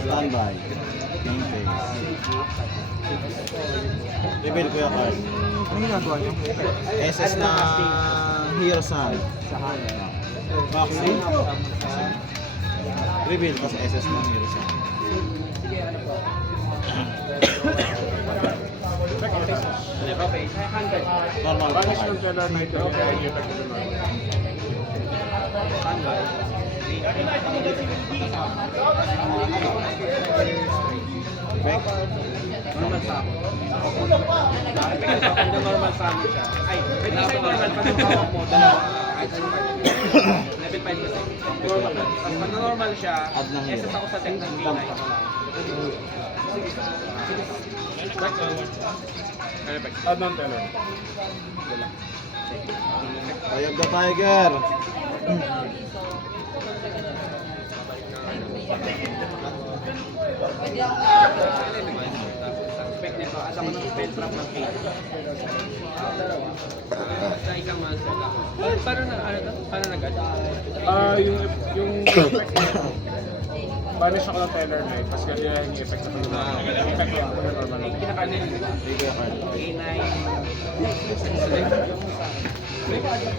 Standby. Main phase. Reveal ko yung card. Ano ginagawa niyo? SS na Hero Sun. Maxi. Reveal kasi SS na Hero Sun. Normal pa card. Back. Normal sa ako. Normal sa amin siya. Ay, pwede sa normal pag hawak mo, dalawa. Kahit ano card. Level 5 kasi. Normal. Pag normal siya, Add ng hero. SS ako sa tech ng K9. Add ng teller. Tayog the Tiger. Spec nito, at ako ng spell trap ng K9. Sa ikang master ako. Paano na, ano to? Paano nag-add? Yung effect niya, banish ako ng teller knight, tapos ganyan yung effect sa kanila. Effect niya, normal lang. Pinaka-ano yun? Reveal yung card. K9.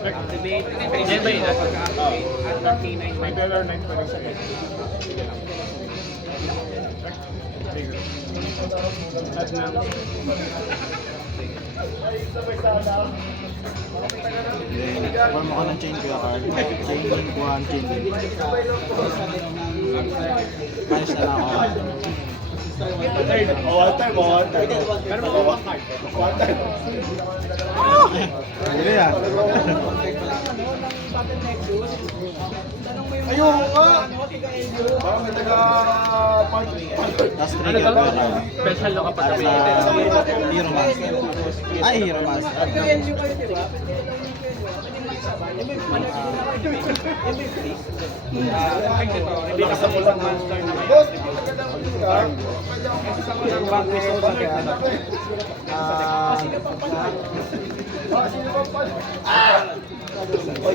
Activate. Yan ba yun? Pagka-activate. At ng K9. May teller knight pa rin sa kanya. Add ng... Then, form ako ng chain ko yung card. Chain link 1, chain link. Minus na lang ako. One time. Pero mag-one card. One time. Hindi yan. Ayun nga! Parang may taga-punch. Tapos trigger ko yung card. Special no kapag Hero Master. Ay, Hero Master. Lakas ako lang monster na may isang backlist ako sa deck na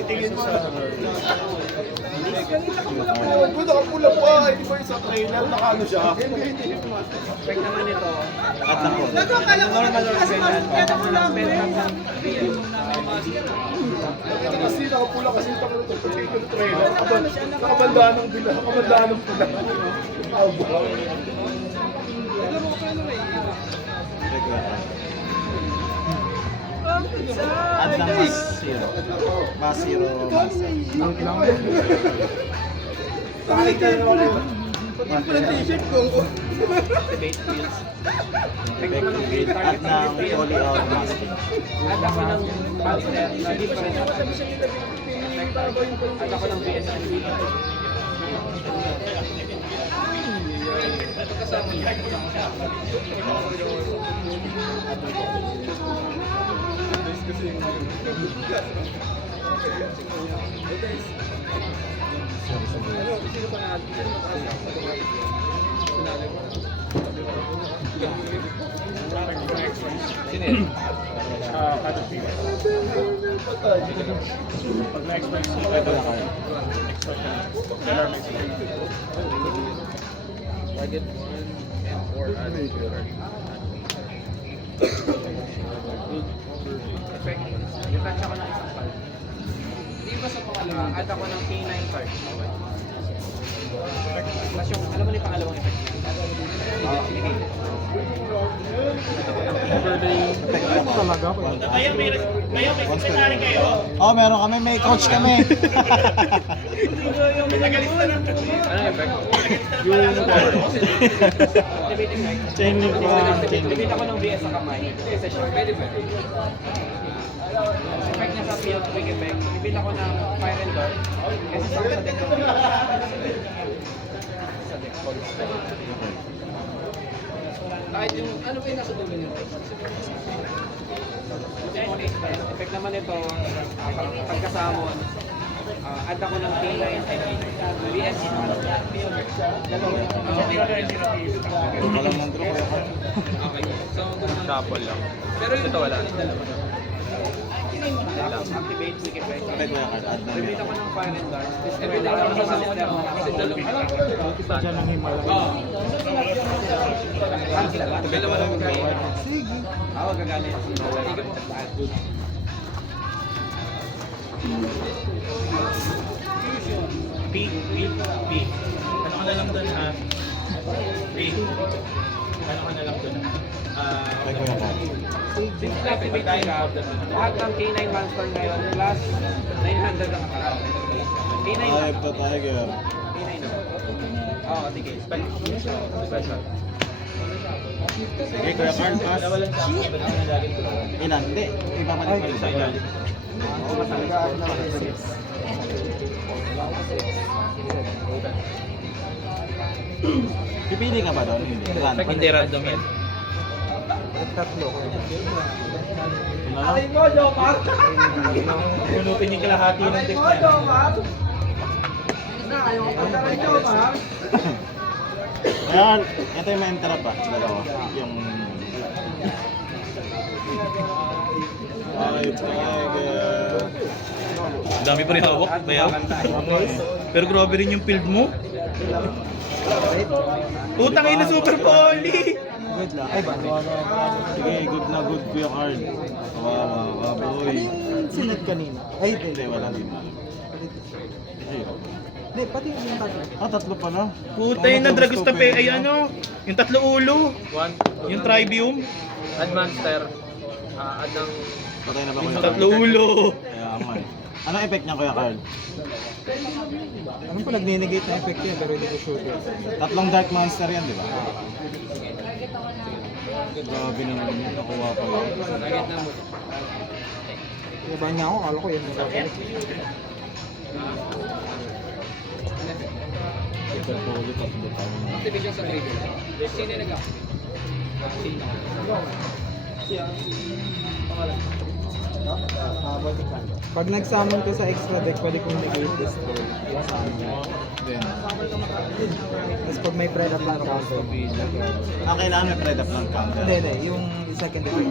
Tingin mo na. Nakapula pa. Hindi ba yung sa trailer? Nakano siya? Effect naman ito. At lang po. Normal or spell at ako ng spell trap ng Kasi nakapula kasi yung trailer. Nakabandaan ng bila. Nakabandaan ng pula. At lang mas zero. Mas zero master. activate fields. Effect naman ng field At target ng ng field. Holy Out Master. At ako ng monster na different effect. At ako ng BSNB. Pag na-explain siya, Ito lang card. teller knight. Target 1 and 4 at effect. Detach ako ng isang card. Hindi ba sa pangalawa? Add ako ng K9 card. Tapos yung, alam mo na yung pangalawang effect niya? Ito talaga. One spell. Oh, meron kami. May coach kami. Ano yung effect? Yung Activating knight. Chain link 1, chain link. Activate ako ng BS sa kamay. Kasi siya, pwede pwede. Effect niya sa field, quick effect. Activate ako ng fire and dark. Kasi sa deck ng sa deck. Kahit yung, ano ba yung nasa dulo nito? Effect naman ito, pagkasamon, add ako ng K9 ay BS. Dalawa. Ito lang ng draw. Okay. So, shuffle lang. Pero yung ito wala. Activate, sige, Okay, Kuya Carl, add na Repeat ako meron. ng fire and dark. Every time ako sa center, kasi dalawang Isa dyan ng Himalaya. Tagal naman ako gagalit. Sige. Ako gagalit. Sige po. P. Ano ka na lang doon ha? P. Ano ka na lang doon ha? Okay, Kuya Carl. Since activate ka, lahat ng K9 monster ngayon plus 900 ang nakalaw. K9 na. Five to Tiger. K9 na. Oo, sige. Special. Sige, Kuya Carl, pass. Walang sa akin. Ba't ako nalagay ko? Ilan? Hindi. Ipapalit pa rin sa ilalim. Oo, masalagaan na. Pipili ka ba doon? Hindi. Random. Hindi random yan. Tatlo. Ano lang? Punutin yung kalahati ng deck niya. Ayan, ito yung ma-interrupt ba? Dalawa. Yung... Five Tiger. Ang dami pa rin hawak, bayaw. Pero grabe rin yung field mo. Utang ina super poly! Good lang. Ay, bati. Sige, good na good, Kuya Carl. Kawawa, boy. Ano yung sinag kanina? Ay, Hindi, wala din. Hindi, pati yung tatlo. Ah, tatlo pala. Puta yun na Dragostape, ay ano, yung tatlo ulo, yung Trivium, Admanster. Add ng Patay na ba, Kuya yung Carl? tatlo ulo. Kaya man. Anong effect niya, Kuya Carl? Ano po nag-negate na effect yan, pero hindi ko sure. Tatlong Dark Monster yan, di ba? Grabe naman yun. Nakuha pa yun. target na mo. Iba niya ako, kala ko yun. Super Bowl, tatlo pa. Activation sa trigger. Sino yung nag-up? Pag nag-summon ko sa extra deck, pwede kong negate destroy. Yung summon. Then, Tapos pag may predator lang counter. kailangan may Pred-up ng counter. Hindi, yung second effect.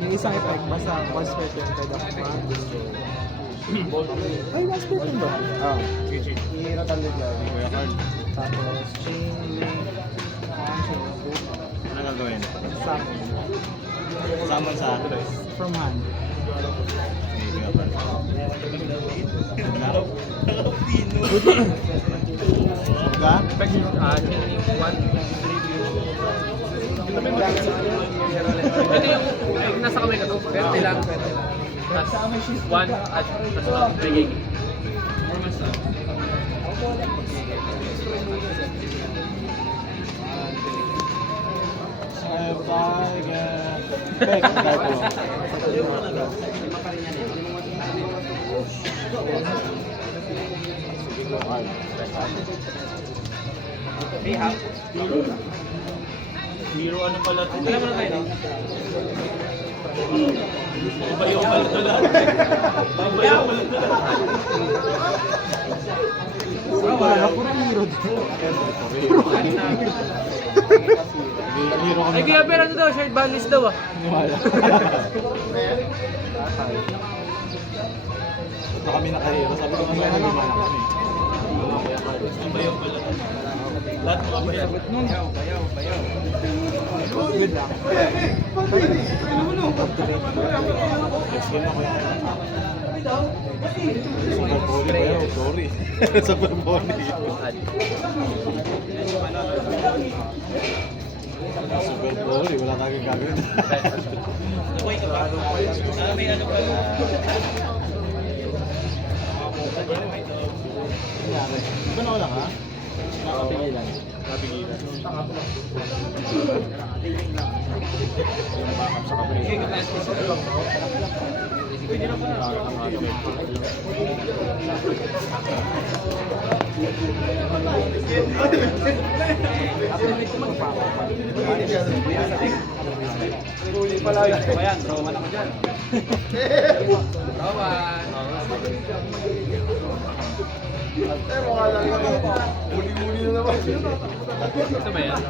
Yung isang effect, basta once per turn, pwede ako mag-destroy. Ay, once per turn ba? Oo. I-rotan din yan. Kuya Carl, Tapos, chain link, ano gagawin? summon. Summon sa From hand. Kuya Carl. Ka? Effect, changing 1. Ito yung nasa kamay ko to. Pwede lang. Tapos 1 at tapos bigay. Five Tiger. Back, typo. Hey, half. Zero ano pala ito? Alam mo na tayo, no? Bayaw pala ito lahat. Bayaw pala ito lahat. Wala, puro hero din. Hero kami. Ay, kaya pero ano daw, shared balance daw ah. Wala. Ba't kami nakahero? Sabi ko kasi hindi mana kami. Bayaw pala ito. Lahat mga bayaw. Good lang. Next game ako yan. Super Poly ba yun? Sorry. Super Poly. Super Poly. Wala tayong gagawin. Nabuhay ka ba? May ano pa. Nangyari. Ito na wala ka? Nakapigilan. Napigilan. Yung backup sa kapatid. Ayan, trauma naman dyan. Trauma. Muli-muli na naman. Ito ba yan?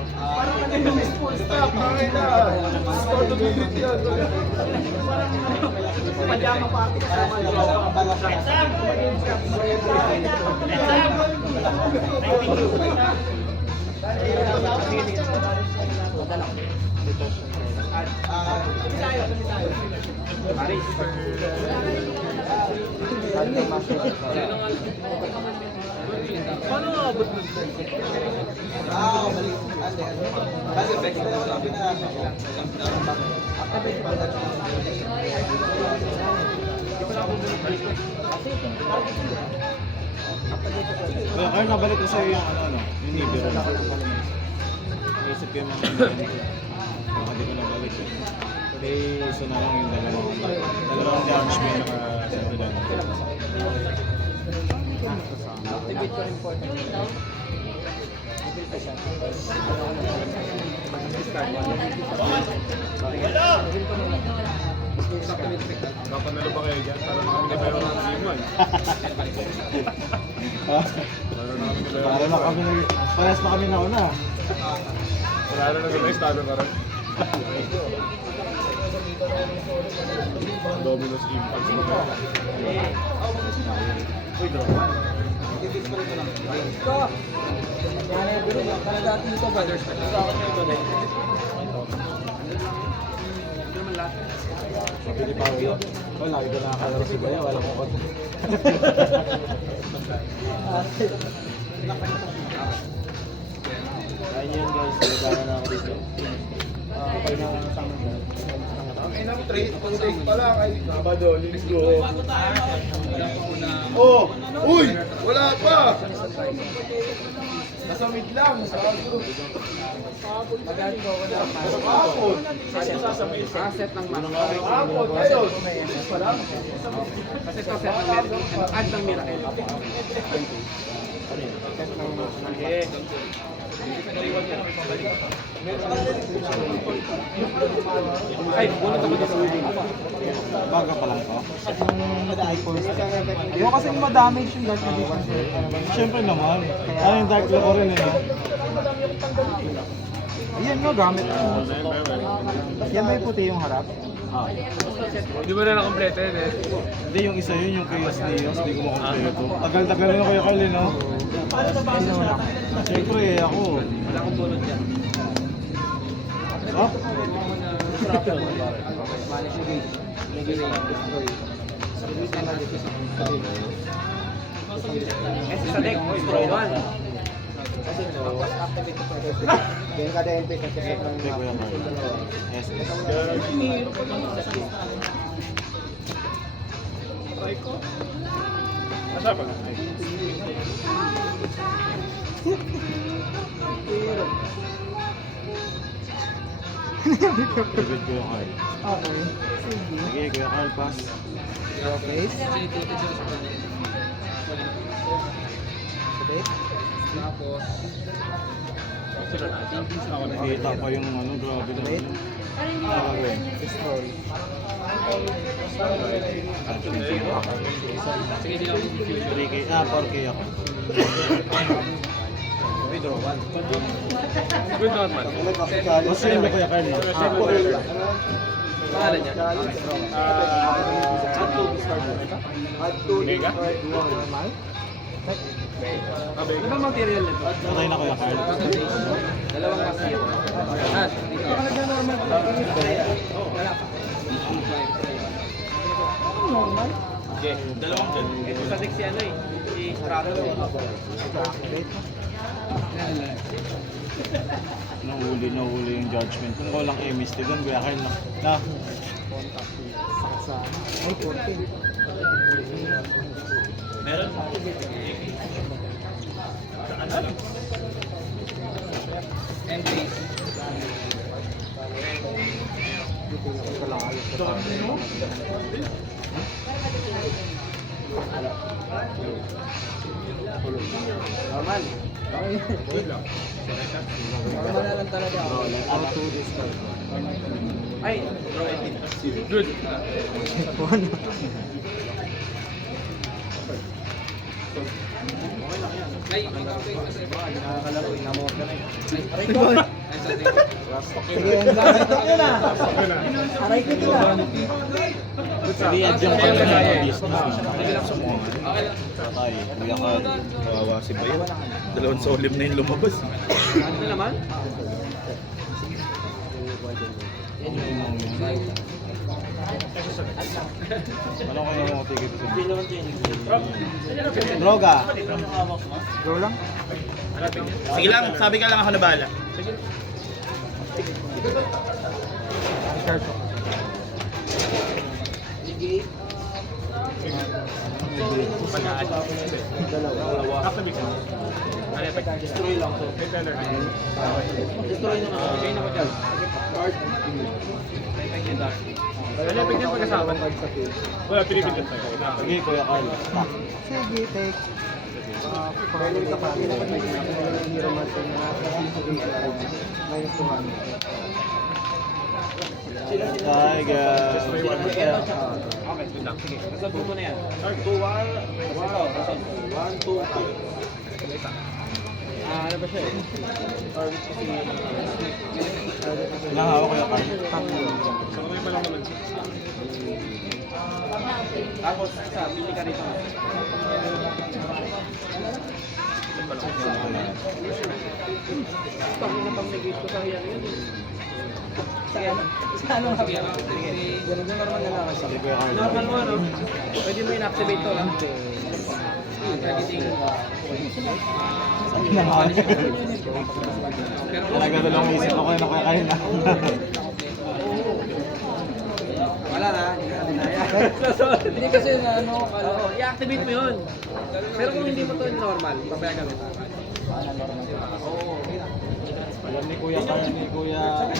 Paano nga abot mo? Ay, nabalik ko sa'yo yung yung Nibiru. Naisip ko yung mga baka di ko nabalik eh. Isa na lang yung dalawang damage mo yung naka-sentulan. Activate ko rin po. Napanalo ba kayo dyan? Parang kami na tayo ng Simon. Para na kami, parehas pa kami nauna. Wala na nag estado ka rin. Dominus impact sa mga. Uy, draw. Brothers pa. Sabi ni Pao, lagi ko nakakalaro si Baya, walang kukot. Ayun yun guys, nagkala na ako dito. Okay na sa amin. Ay, nang trade, pang-trade pa lang. Ay, Sabado, Linggo. Oh! Uy! Wala pa! Nasa mid lang. Hapon. Asset ng Max. Hapon, ayun. Kasi ito set ng Miracle. Add ng Miracle. Okay. Ay, bunot ako dito. Baga pa lang to. Yung kasi ma-damage yung dark edition. Siyempre naman. Ano yung Dark Lord rin eh. Ayan nga, gamit ko. Yan ba yung puti yung harap? Hindi mo na nakompleto yun eh. Hindi, yung isa yun, yung Chaos Neos, hindi ko makompleto. Tagal-tagal na Kuya Carl, no? Sino na? Siyempre, ako. Wala akong bunot dyan. Oh? Kasi sa deck, straw 1. Ganyan ka din, kasi set ng Hindi, Kuya Carl. Yes, yes. Asa ba? David Kuya Carl. Okay. Sige. Sige, Kuya Carl, pass. Okay. Okay. Tapos, Nakita pa yung grabe na yun. Destroy. sige, di ako confusion. 3K, 4K ako. Withdraw 1. Good naman. Basta yun ba Kuya Carl, no? Pangalan niya? Mega? Normal. Ano ba material nito? Patay na Kuya Carl. Dalawang mas dito. Normal. Okay, dalawang dyan. Ito sa deck si ano eh. Si Strato. Nahuli yung judgment. Kung walang emis, tigan Kuya Carl, no? Na, Sa ay 14. Meron? Entry. Ito lang ayos ko. Normal. Normal na lang talaga ako. How to discard. Ay, draw 18. Good. Nakakalaro, inamot ka na eh. Sige, ang gamit ko na. Aray ko na. Hindi yan yung business. Patay, kuya ka. Kawawa si Bayo. Dalawang solim na yung lumabas. Ano na naman? Ano ko yung tigil ko? Droga. Go lang. Sige lang, sabi ka lang ako na bahala. Sharp. Dalawa. After big one. Ano effect? Destroy lang to. May teller knight. Destroy nyo na. Okay na ko dyan. Card. Ano effect niyan pagkasama? Wala, pinipindot tayo. Sige, kuya Carl. Sige, take. Pwede ka pa. Hero Martin na minus 200. Tiger. Okay, good lang. Sige, nasabi mo na yan. 1, 2, 2. Ano ba siya eh? Nahawa kuya Carl. So, kamay pa lang naman. Tapos, isa, pili ka rito. Pag napag-negate ko sa hiyan yun. Sige, ano nga? Ganun din normal na lang kasi. Sige, kuya Carl. Normal mo, ano? Pwede mo in-activate to lang. Nahawa. Talaga dalawang isip ako yun ako kuya Carl na. Wala na, hindi ka dinaya. Hindi kasi na ano, i-activate mo yun. Pero kung hindi mo to normal, papayagan mo. Alam ni kuya Carl, ni kuya ni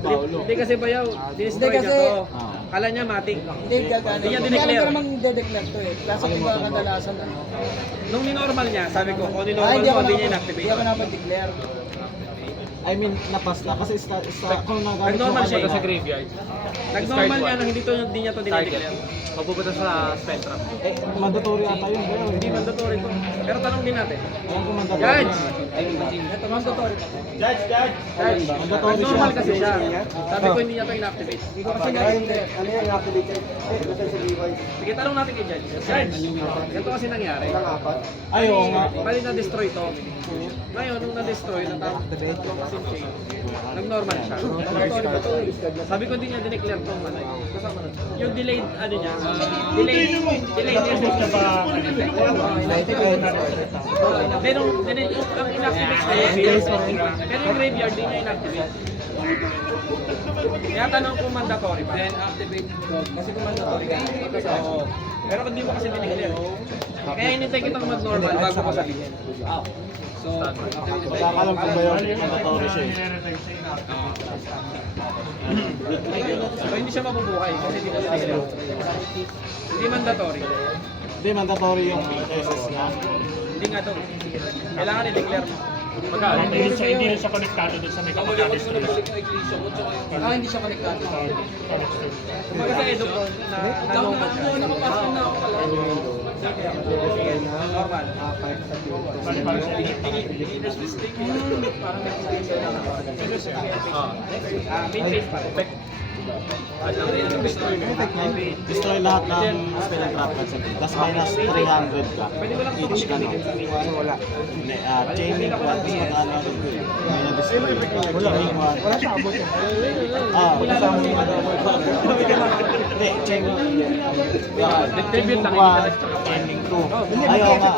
Paolo. Hindi kasi bayaw, destroy niya to. Ah. Kala niya matik. Hindi, gagano. Hindi niya Hindi dineclare. alam ko namang de-declare to eh. Kaso di ba kadalasan ano? Nung ni-normal niya, sabi ko, kung Ay, ni-normal hindi mo, ako hindi niya nakapag- in-activate. Hindi ako nakapag-declare. I mean, napas na kasi kung nagamit Nag-normal siya eh. Sa graveyard. Nag-normal niya, nung hindi niya to dineclare. Mapupunta sa spectrum. Eh, mandatory ata yun. Pero Hindi mandatory to. Pero tanong din natin. alam ko mandatory. Judge! Ito, mandatory pa. Judge! Mandatory siya. Nag-normal kasi siya. Sabi ko hindi niya to in-activate. Hindi ko kasi na-declare. Ano yung activated? Sige, tanong natin kay Judge. Judge! Ganito kasi nangyari. Ay, oo nga. Bali na-destroy to. Ngayon, nung na-destroy, natapos ko kasi chain. Nag-normal siya. Sabi ko hindi niya dineclare tong ano. Yung delayed, ano niya, delayed niya ba? Pero, ang inactivate niya, pero yung graveyard, di niya inactivate. Kaya tanong kung mandatory ba? Then activate kasi kung mandatory ka. Oo. Pero kung di mo kasi dineclare. Kaya hinintay kitang mag-normal bago ko sabihin. So, Magkakalam ko ba yun? Mandatory siya eh. so hindi siya mabubuhay kasi di mo dineclare. Hindi mandatory. Hindi, mandatory yung SS niya. Hindi nga to. Kailangan i-declare mo. Hindi rin siya konektado doon sa may kapag-alis. Ah, hindi siya konektado. Kumbaga sa Edo po, na nakapasok na ako pala. Normal. Main phase pa rin. Destroy lahat ng spell and trap cards. Tapos minus 300 ka. Pwede ko lang ito Each ano. Wala. Hindi, chaining one. Tapos magkano ako ko eh. May na-destroy. Chaining one. Wala sa abot yun. Wala sa mga hindi, chaining. Tribute lang, one, hindi ka chaining two. Ayaw nga.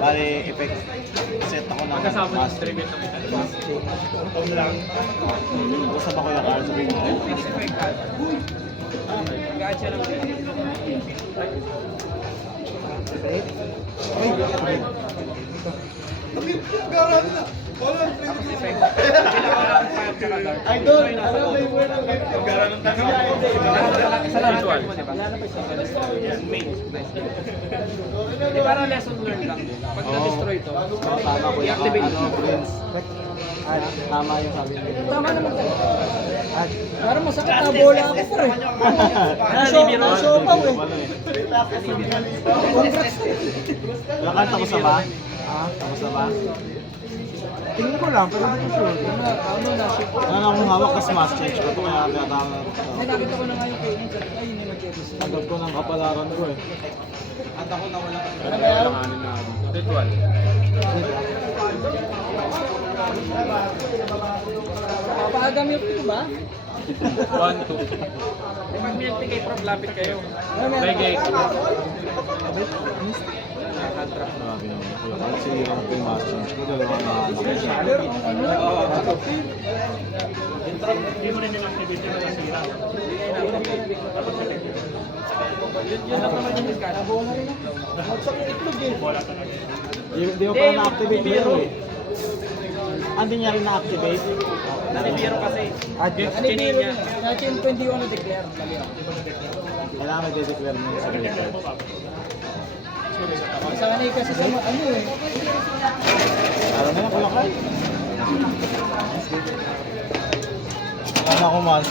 Bali, effect. Set ako ng master. Basta ba ko yung card sabihin mo? Mag-add siya ng Idol! Alam mo yung word ng Di para lesson learned lang. Pag na-destroy to, tama ko yung i-activate mo. Prince. Tama yung sabi niya. Tama naman talaga. At, Parang masakit na bola ako pa rin. Nasopaw eh. Congrats. Nakanta ko sa ba? Tapos na ba? tingnan ko lang, pero hindi ko sure. Ano na siya? Ano akong hawak na smash change ko. Ito kaya tinatama. May nakita ko na nga yung kainin. Sabi, ay, hindi nag-episode. Tanggap ko ng kapalaran ko eh. Kailanganin na ritual. Papaagam yung ito ba? 1, 2. Pag milk tea kay Prof, lapit kayo. Reggae. Grabe naman. Kahit sinirang ko yung smash change ko. Dalawa na Pero ang ano? Hindi mo rin yung activity na nasira. Yun lang naman yung discard. Nabola rin ako. Magsakit itlog eh. Bola talaga. Di ko pa na-activate yun eh. Hindi niya rin na-activate. Nanibiro kasi. At, Ano yung biro niya? Natin yung 21 na declare. Mali ako. Kailangan may de-declare mo sa record. Sanay kasi sa ano eh. Alam na kuya ka. Ano ako man,